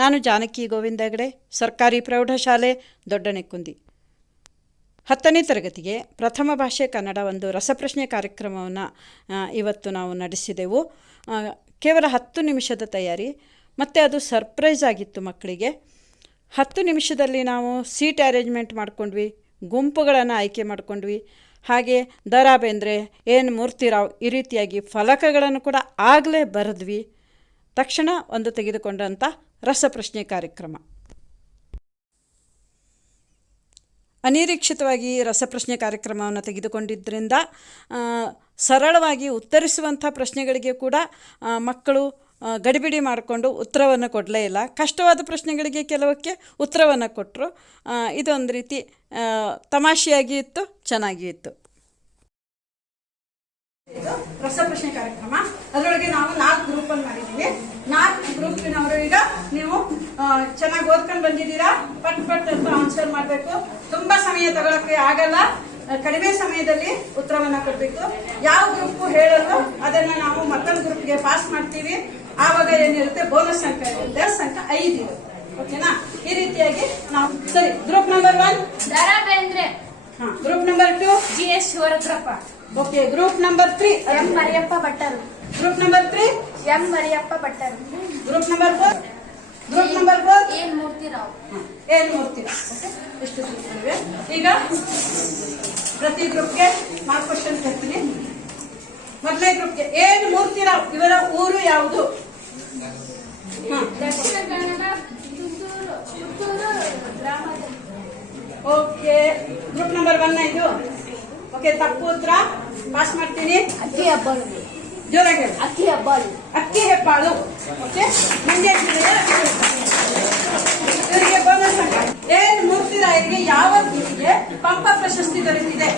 ನಾನು ಜಾನಕಿ ಗೋವಿಂದ ಹೆಗಡೆ, ಸರ್ಕಾರಿ ಪ್ರೌಢಶಾಲೆ ದೊಡ್ಡನೆಕ್ಕುಂದಿ. 10ನೇ ತರಗತಿಗೆ ಪ್ರಥಮ ಭಾಷೆ ಕನ್ನಡ ಒಂದು ರಸಪ್ರಶ್ನೆ ಕಾರ್ಯಕ್ರಮವನ್ನು ಇವತ್ತು ನಾವು ನಡೆಸಿದೆವು. ಕೇವಲ 10 ನಿಮಿಷದ ತಯಾರಿ ಮತ್ತು ಅದು ಸರ್ಪ್ರೈಸ್ ಆಗಿತ್ತು ಮಕ್ಕಳಿಗೆ. 10 ನಿಮಿಷದಲ್ಲಿ ನಾವು ಸೀಟ್ ಅರೇಂಜ್ಮೆಂಟ್ ಮಾಡ್ಕೊಂಡ್ವಿ, ಗುಂಪುಗಳನ್ನು ಆಯ್ಕೆ ಮಾಡ್ಕೊಂಡ್ವಿ. ಹಾಗೆ ದ ರಾ ಬೇಂದ್ರೆ, ಎನ್ ಮೂರ್ತಿರಾವ್ ಈ ರೀತಿಯಾಗಿ ಫಲಕಗಳನ್ನು ಕೂಡ ಆಗಲೇ ಬರೆದ್ವಿ. ತಕ್ಷಣ ಒಂದು ತೆಗೆದುಕೊಂಡಂಥ ರಸಪ್ರಶ್ನೆ ಕಾರ್ಯಕ್ರಮ. ಅನಿರೀಕ್ಷಿತವಾಗಿ ರಸಪ್ರಶ್ನೆ ಕಾರ್ಯಕ್ರಮವನ್ನು ತೆಗೆದುಕೊಂಡಿದ್ದರಿಂದ ಸರಳವಾಗಿ ಉತ್ತರಿಸುವಂಥ ಪ್ರಶ್ನೆಗಳಿಗೆ ಕೂಡ ಮಕ್ಕಳು ಗಡಿಬಿಡಿ ಮಾಡಿಕೊಂಡು ಉತ್ತರವನ್ನು ಕೊಡಲೇ ಇಲ್ಲ. ಕಷ್ಟವಾದ ಪ್ರಶ್ನೆಗಳಿಗೆ ಕೆಲವಕ್ಕೆ ಉತ್ತರವನ್ನು ಕೊಟ್ಟರು. ಇದೊಂದು ರೀತಿ ತಮಾಷೆಯಾಗಿ ಇತ್ತು, ಚೆನ್ನಾಗಿ ಇತ್ತು. ರಸಪ್ರಶ್ನೆ ಕಾರ್ಯಕ್ರಮ, ಅದರೊಳಗೆ ನಾವು 4 ಗ್ರೂಪನ್ನು ಮಾಡಿದ್ದೀವಿ. 4 ಗ್ರೂಪಿನವರು ಈಗ ನೀವು ಚೆನ್ನಾಗಿ ಓದ್ಕೊಂಡು ಬಂದಿದ್ದೀರಾ. ಪಟ್ ಪಟ್ ಅಂತ ಆನ್ಸರ್ ಮಾಡಬೇಕು. ತುಂಬಾ ಸಮಯ ತಗೊಳಕ್ಕೆ ಆಗಲ್ಲ, ಕಡಿಮೆ ಸಮಯದಲ್ಲಿ ಉತ್ತರವನ್ನ ಕೊಡಬೇಕು. ಯಾವ ಗ್ರೂಪ್ ಹೇಳಲು ಅದನ್ನ ನಾವು ಮತ್ತೊಂದು ಗ್ರೂಪ್ಗೆ ಪಾಸ್ ಮಾಡ್ತೀವಿ. ಆವಾಗ ಏನಿರುತ್ತೆ, ಬೋನಸ್ ಅಂಕ ಇರುತ್ತೆ, ಅಂಕ 5 ಇರುತ್ತೆ. ಓಕೆನಾ? ಈ ರೀತಿಯಾಗಿ ನಾವು ಸರಿ. Group number 1 Da Ra Bendre. Group number 2 G S. Shivarudrappa. Okay. Group number 3 M. Mariyappa ಭಟ್ಟರು. Group number 3 M. ಮರಿಯಪ್ಪ ಭಟ್ಟರು. Group number 4 group number 4 N Murthyrao. N Murthyrao. ಎಷ್ಟು ಗ್ರೂಪ್ಗಳಿವೆ? ಈಗ ಪ್ರತಿ ಗ್ರೂಪ್ಗೆ 4 ಕ್ವಶನ್ ಕೇಳ್ತೀನಿ. ಮೊದಲನೇ ಗ್ರೂಪ್ಗೆ ಎನ್ ಮೂರ್ತಿರಾವ್ ಇವರ ಊರು ಯಾವುದು? ದಕ್ಷಿಣ ಕನ್ನಡ, ಪುತ್ತೂರು ಗ್ರಾಮದಲ್ಲಿ. ಓಕೆ. ಗ್ರೂಪ್ ನಂಬರ್ 1 ಇದು. ಓಕೆ, ತಪ್ಪು ಉತ್ತರ. ಪಾಸ್ ಮಾಡ್ತೀನಿ. ಅಕ್ಕಿ ಹೆಬ್ಬಾಳು. ಜೋರಾಗಿ. ಅಕ್ಕಿ ಹೆಬ್ಬಾಳು. ಅಕ್ಕಿ ಹೆಬ್ಬಾಳು. ಓಕೆ. ಮಂಡ್ಯ ಜಿಲ್ಲೆಯ ಇವರಿಗೆ ಬೋನಸ್ ಅಂಕ. ಎನ್ ಮೂರ್ತಿರಾಯರಿಗೆ ಯಾವ ಕೃತಿಗೆ ಪಂಪ ಪ್ರಶಸ್ತಿ ದೊರೆತಿದೆ?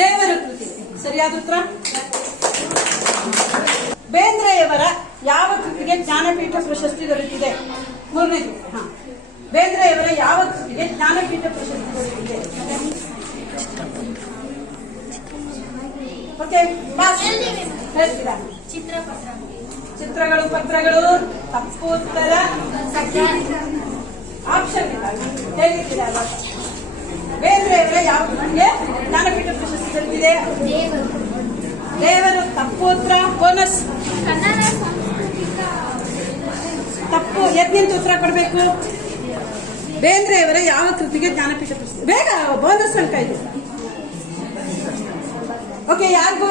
ದೇವರ ಕೃತಿ. ಸರಿಯಾದ ಉತ್ತರ. ಬೇಂದ್ರೆಯವರ ಯಾವ ಕೃತಿಗೆ ಜ್ಞಾನಪೀಠ ಪ್ರಶಸ್ತಿ ದೊರೆತಿದೆ? ಮೂರನೇದು. ಬೇಂದ್ರೆಯವರ ಯಾವ ಕೃತಿಗೆ ಜ್ಞಾನಪೀಠ ಪ್ರಶಸ್ತಿ ದೊರೆತಿದೆ? Okay, pass. ಹೇಳ್ತೀರಾ? ಚಿತ್ರಗಳು, ಪತ್ರಗಳು. ತಪ್ಪು ಉತ್ತರ. ಆಪ್ಷನ್ ಹೇಳಿದ್ದೀರಾ? ಬೇಂದ್ರೆಯವರ ಯಾವ ಕೃತಿಗೆ ಜ್ಞಾನಪೀಠ ಪ್ರಶಸ್ತಿ ದೊರೆತಿದೆ? ದೇವರು. ತಪ್ಪು ಉತ್ತರ. ಬೋನಸ್. ತಪ್ಪು. ಎದ್ನಿಂತ ಉತ್ತರ ಕೊಡಬೇಕು. ಬೇಂದ್ರೆಯವರ ಯಾವ ಕೃತಿಗೆ ಜ್ಞಾನಪೀಠ ಪ್ರಶಸ್ತಿ? ಬೇಗ, ಬೋನಸ್ ಅಂಕ ಇದು. ಓಕೆ, ಯಾರಿಗೂ?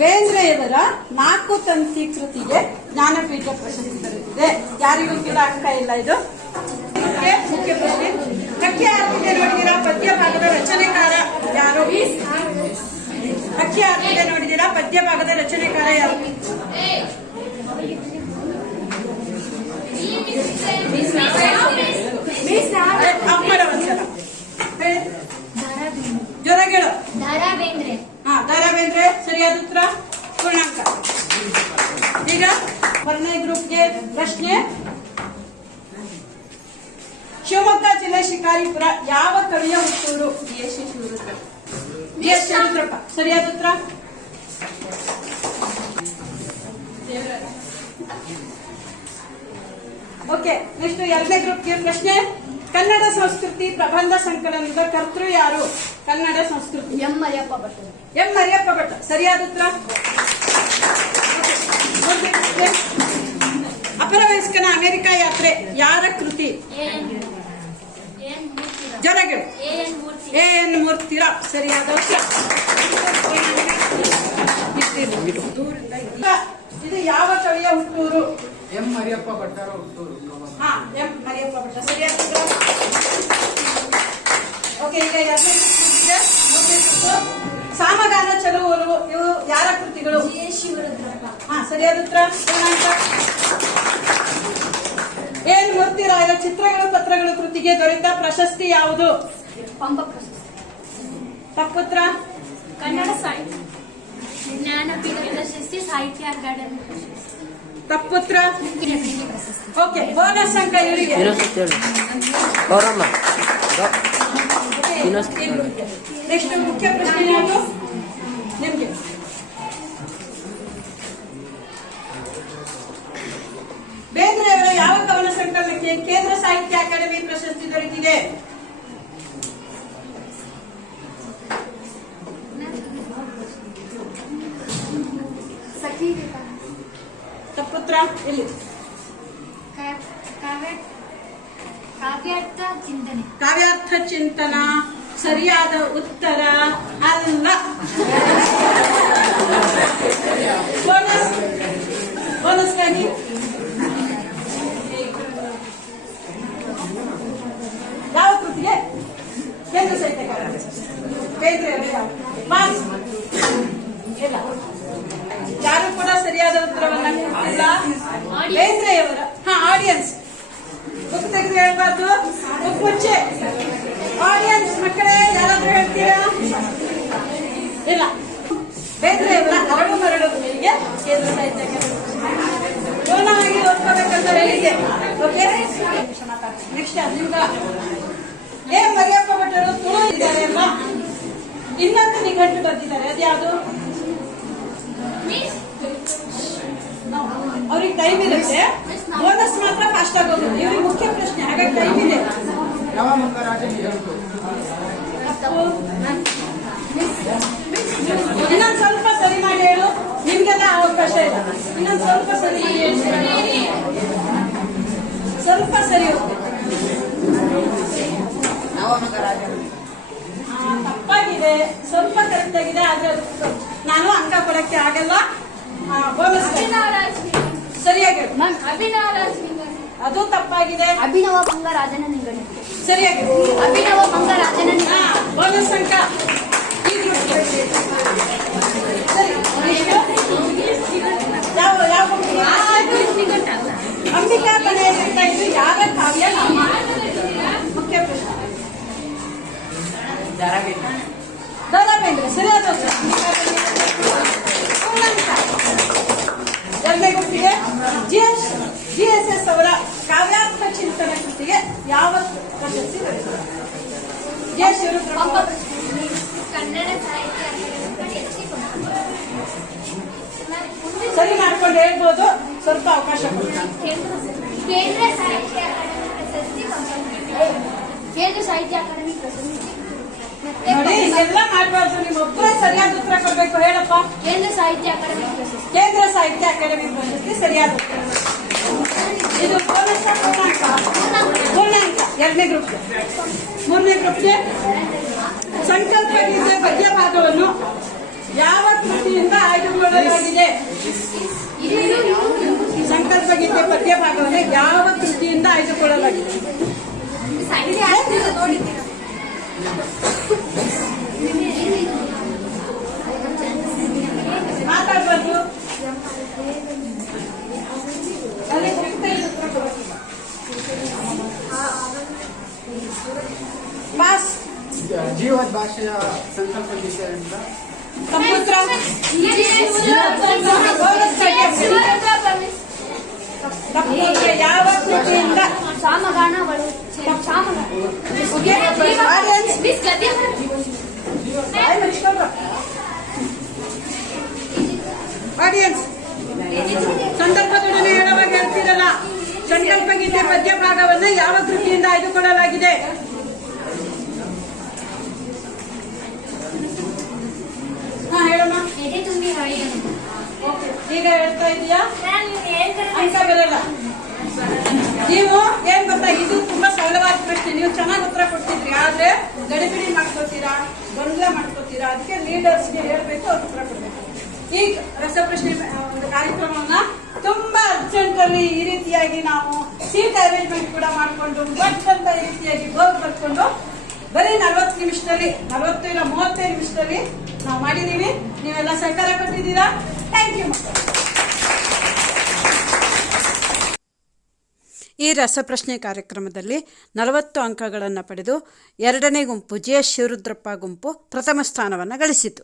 ಬೇಂದ್ರೆಯವರ 4 ತಂತಿ ಕೃತಿಗೆ ಜ್ಞಾನಪೀಠ ಪ್ರಶಸ್ತಿ ದೊರೆತಿದೆ. ಯಾರಿಗೂ ಕೂಡ ಅಂಕ ಇಲ್ಲ ಇದು. ಮುಖ್ಯ ಪ್ರಶ್ನೆ. ಅಕ್ಕಿ ಆರ್ತಿಗೆ ನೋಡಿದಿರಾ? ಪದ್ಯ ಭಾಗದ ರಚನೆಕಾರ ಯಾರು? ಅಕ್ಕಿ ಆರ್ತಿಗೆ ನೋಡಿದಿರಾ? ಪದ್ಯ ಭಾಗದ ರಚನೆಕಾರ ಯಾರು? ಜೋರಾಗಿ ಹೇಳು. ದ ರಾ ಬೇಂದ್ರೆ. ದ ರಾ ಬೇಂದ್ರೆ. ಸರಿಯಾದ ಉತ್ತರ. ಪೂರ್ಣಾಂಕ. ಈಗ 1ನೇ ಗ್ರೂಪ್ಗೆ ಪ್ರಶ್ನೆ. ಶಿವಮೊಗ್ಗ ಜಿಲ್ಲೆ ಶಿಕಾರಿಪುರ ಯಾವ ಕವಿಯ ಹುಟ್ಟೂರು? ಜಿ.ಎಸ್. ಶಿವರುದ್ರಪ್ಪ. ಸರಿಯಾದ ಉತ್ತರ. ಓಕೆ, ನೆಕ್ಸ್ಟ್ 2ನೇ ಗ್ರೂಪ್ಗೆ ಪ್ರಶ್ನೆ. ಕನ್ನಡ ಸಂಸ್ಕೃತಿ ಪ್ರಬಂಧ ಸಂಕಲನದ ಕರ್ತೃ ಯಾರು? ಕನ್ನಡ ಸಂಸ್ಕೃತಿ. ಎಂ. ಮರಿಯಪ್ಪ ಭಟ್ಟರು. ಎಂ. ಮರಿಯಪ್ಪ ಭಟ್. ಸರಿಯಾದ ಉತ್ತರ. ಅಪರವಯಸ್ಕನ ಅಮೆರಿಕ ಯಾತ್ರೆ ಯಾರ ಕೃತಿ? ಜೋರಾಗಿ. ಎನ್ ಮೂರ್ತಿರಾವ್. ಸರಿಯಾದ ಉತ್ತರ. ಇದು ಯಾವ ಕವಿಯ ಹುಟ್ಟೂರು? ಎಂ. ಮರಿಯಪ್ಪ ಭಟ್ಟರ ಹುಟ್ಟೂರು. ಎಂ. ಮರಿಯಪ್ಪ ಭಟ್ಟ. ಸರಿಯಾದ ಉತ್ತರ. ಓಕೆ, ಈಗ 2ನೇ ಸಾಮಗಾನ ಚಲುವರು ಇವು ಯಾರ ಕೃತಿಗಳು? ಜಿ.ಎಸ್. ಶಿವರುದ್ರಪ್ಪ. ಸರಿಯಾದ ಉತ್ತರ. ಎನ್ ಮೂರ್ತಿರಾಯರ ಚಿತ್ರಗಳು, ಪತ್ರಗಳು ಕೃತಿಗೆ ದೊರೆತ ಪ್ರಶಸ್ತಿ ಯಾವುದು? ಪಂಪ ಪ್ರಶಸ್ತಿ. ತಪ್ಪುತ್ರ. ಕನ್ನಡ ಸಾಹಿತ್ಯ ಜ್ಞಾನಪೀಠ ಪ್ರಶಸ್ತಿ, ಸಾಹಿತ್ಯ ಅಕಾಡೆಮಿ ಪ್ರಶಸ್ತಿ. ತಪ್ಪುತ್ರ. ಓಕೆ, ಬೋನಸ್ ಅಂಕ ಇವರಿಗೆ. ನೆಕ್ಸ್ಟ್ ಮುಖ್ಯ ಪ್ರಶ್ನೆ ಯಾವುದು ನಿಮ್ಗೆ? ಗುಂಪಿಗೆ ಕೇಂದ್ರ ಸಾಹಿತ್ಯ ಅಕಾಡೆಮಿ ಪ್ರಶಸ್ತಿ ದೊರೆತಿದೆ? ಸಖಿ ತಪ್ಪುತ್ರ ಇಲ್ಲಿ. ಕಾವ್ಯಾರ್ಥ ಚಿಂತನೆ. ಕಾವ್ಯಾರ್ಥ ಚಿಂತನ ಸರಿಯಾದ ಉತ್ತರ ಅಲ್ಲ. ಬೋನಸ್ ಬೋನಸ್ಗಾಗಿ ಯಾವ ಕೃತಿಗೆ ಕೇಂದ್ರ ಸಾಹಿತ್ಯ ಅಕಾಡೆಮಿ ಪಾಸ್ ಇಲ್ಲ. ಯಾರು ಕೂಡ ಸರಿಯಾದ ಉತ್ತರವನ್ನ ಕೊಟ್ಟಿಲ್ಲ. ಬೇಂದ್ರೆಯವರ ಆಡಿಯನ್ಸ್ ಬುಕ್ ತೆಗೆದು ಹೇಳ್ಬಾರ್ದು, ಬುಕ್ ಮುಚ್ಚೆ. ಆಡಿಯನ್ಸ್ ಮಕ್ಕಳೇ ಯಾರಾದ್ರೂ ಹೇಳ್ತೀರಾ? ಇಲ್ಲ. ಬೇಂದ್ರೆಯವರ ಅರಳು ಮರಳು ಕೃತಿಗೆ ಕೇಂದ್ರ ಸಾಹಿತ್ಯ ಅಕಾಡೆಮಿ ಪೂರ್ಣವಾಗಿ ಓದ್ಕೋಬೇಕಂದ್ರೆ ಹೀಗೆ. ಓಕೆ, ನೆಕ್ಸ್ಟ್ ಅದಿಂದ ಮರಿಯಪ್ಪ ಭಟ್ಟರು ತುಳು ಇದ್ದಾರೆ ಅಲ್ವಾ, ಇನ್ನೊಂದು ನಿಘಂಟು ಬರ್ತಿದ್ದಾರೆ. ಅದ್ಯಾವುದು? ಅವ್ರಿಗೆ ಟೈಮ್ ಇರುತ್ತೆ, ಬೋನಸ್ ಮಾತ್ರ ಫಾಸ್ಟ್ ಆಗೋದು. ಇವ್ರಿಗೆ ಮುಖ್ಯ ಪ್ರಶ್ನೆ, ಹಾಗಾಗಿ ಟೈಮ್ ಇದೆ. ಯಾವ ಮಂಗರಾಜನ ಹೇಳ್ತು? ಇನ್ನೊಂದು ಸ್ವಲ್ಪ ಸರಿ ಮಾಡಿ ಹೇಳು, ನಿಮ್ಗೆಲ್ಲ ಅವಕಾಶ ಇಲ್ಲ. ಇನ್ನೊಂದು ಸ್ವಲ್ಪ ಸರಿ ಮಾಡಿ ಹೇಳಿ, ಸ್ವಲ್ಪ ಸರಿ ಹೋಗ್ಬೇಕು. ತಪ್ಪಾಗಿದೆ, ಸ್ವಲ್ಪ ಕರೆಕ್ಟ್ ಆಗಿದೆ, ಆದ್ರೆ ನಾನು ಅಂಕ ಕೊಡಕ್ಕೆ ಆಗಲ್ಲ. ಬೋನಸ್ ಸರಿಯಾಗಿ ಹೇಳು. ಅದು ತಪ್ಪಾಗಿದೆ. ಅಭಿನವ ಮಂಗರಾಜನ ನಿಂಗಣಿ. ಸರಿಯಾಗಿ ಅಭಿನವ ಮಂಗರಾಜನ ಬೋನಸ್ ಅಂಕ. ಈ ಗ್ರೂಪ್ಗೆ. ಸರಿ, ಯಾವ ಯಾವ ಗುಂಪಿಗೆ? ಅಂಬಿಕಾ ಬರೆಯಲಿರ್ತಾ ಇದ್ದು ಯಾವ ಕಾವ್ಯ ನಾಮ? ಮುಖ್ಯ ಪ್ರಶ್ನೆ. ದ ರಾ ಬೇಂದ್ರೆ ಸರಿಯಾದ ಉತ್ತರ. ಎರಡನೇ ಗುಂಪಿಗೆ GSS ಅವರ ಕಾವ್ಯಾರ್ಥ ಚಿಂತನ ಕೃತಿಗೆ ಯಾವ ಪ್ರಶಸ್ತಿ ದೊರೆತಿದೆ? ಕನ್ನಡ ಸಾಹಿತ್ಯ ಸರಿ ಮಾಡ್ಕೊಂಡು ಹೇಳ್ಬೋದು, ಸ್ವಲ್ಪ ಅವಕಾಶ ಕೊಡಿ. ಕೇಂದ್ರ ಸಾಹಿತ್ಯ ಅಕಾಡೆಮಿ ಪ್ರಶಸ್ತಿ. ಕೇಂದ್ರ ಸಾಹಿತ್ಯ ಅಕಾಡೆಮಿ ಪ್ರಶಸ್ತಿ. ನೋಡಿ, ಎಲ್ಲ ಮಾಡಬಾರ್ದು, ನಿಮ್ಮೊಬ್ಬರೇ ಸರಿಯಾದ ಉತ್ತರ ಕೊಡ್ಬೇಕು. ಹೇಳಪ್ಪ. ಕೇಂದ್ರ ಸಾಹಿತ್ಯ ಅಕಾಡೆಮಿ ಪ್ರಶಸ್ತಿ. ಕೇಂದ್ರ ಸಾಹಿತ್ಯ ಅಕಾಡೆಮಿ ಪ್ರಶಸ್ತಿ ಸರಿಯಾದ ಉತ್ತರ. ಇದು ಬೋನಸ್ ಪೂರ್ಣಾಂಕ. ಪೂರ್ಣಾಂಕ ಎರಡನೇ ಗ್ರೂಪ್ಗೆ. ಮೂರನೇ ಗ್ರೂಪ್ಗೆ ಸಂಕಲ್ಪ ಗೀತೆ ಪದ್ಯ ಭಾಗವನ್ನು ಯಾವ ಕೃತಿಯಿಂದ ಆಯ್ದುಕೊಳ್ಳಲಾಗಿದೆ? ಸಂಕಲ್ಪ ಗೀತೆ ಪದ್ಯ ಭಾಗವನ್ನು ಯಾವ ಕೃತಿಯಿಂದ ಆಯ್ದುಕೊಳ್ಳಲಾಗಿದೆ? ಮಾತಾಡ್ಬಾರ್ದು. ಪಾಸ್. ಜೀವದ ಭಾಷೆಯ ಸಂಕಲ್ಪ ಗೀತೆ ಅಂತ. ತಪ್ಪುತ್ರ. ಯಾವ ಕೃತಿಯಿಂದ? ಸಾಮಗಾನಗಳು. ಆಡಿಯನ್ಸ್ ಸಂದರ್ಭದೊಡನೆ ಹೇಳುವಾಗ ಹೇಳ್ತೀರಲ್ಲ, ಸಂಕಲ್ಪ ಗೀತೆ ಪದ್ಯ ಭಾಗವನ್ನು ಯಾವ ಕೃತಿಯಿಂದ ಆಯ್ದುಕೊಳ್ಳಲಾಗಿದೆ? ಹೇಳಮ್ಮ. ಈಗ ಹೇಳ್ತಾ ಇದೀಯಾ? ಅಂಕ ಬರಲ್ಲ. ನೀವು ಏನ್ ಗೊತ್ತಾ, ಇದು ತುಂಬಾ ಸರಳವಾದ ಪ್ರಶ್ನೆ. ನೀವು ಚೆನ್ನಾಗಿ ಉತ್ತರ ಕೊಡ್ತಿದ್ರಿ, ಆದ್ರೆ ಗಡಿಬಿಡಿ ಮಾಡ್ಕೋತೀರಾ, ಗೊಂದಲ ಮಾಡ್ಕೋತೀರಾ. ಅದಕ್ಕೆ ಲೀಡರ್ಸ್ಗೆ ಹೇಳ್ಬೇಕು, ಅವ್ರು ಉತ್ತರ ಕೊಡ್ಬೇಕು. ಈ ರಸಪ್ರಶ್ನೆ ಒಂದು ಕಾರ್ಯಕ್ರಮವನ್ನ ತುಂಬಾ ಅರ್ಜೆಂಟ್ ಅಲ್ಲಿ ಈ ರೀತಿಯಾಗಿ ನಾವು ಸೀಟ್ ಅರೇಂಜ್ಮೆಂಟ್ ಕೂಡ ಮಾಡಿಕೊಂಡು ಬಟ್ ಅಂತ ಈ ರೀತಿಯಾಗಿ ಬೋರ್ಡ್ ಬರ್ಕೊಂಡು ಬರೀ 40 ನಿಮಿಷದಲ್ಲಿ 40 ಇಲ್ಲ 35 ನಿಮಿಷದಲ್ಲಿ ನಾವು ಮಾಡಿದೀವಿ. ನೀವೆಲ್ಲ ಸಹಕಾರ ಕೊಟ್ಟಿದ್ದೀರಾ. Thank you. ಈ ರಸಪ್ರಶ್ನೆ ಕಾರ್ಯಕ್ರಮದಲ್ಲಿ 40 ಅಂಕಗಳನ್ನು ಪಡೆದು ಎರಡನೇ ಗುಂಪು GS ಶಿವರುದ್ರಪ್ಪ ಗುಂಪು ಪ್ರಥಮ ಸ್ಥಾನವನ್ನು ಗಳಿಸಿತು.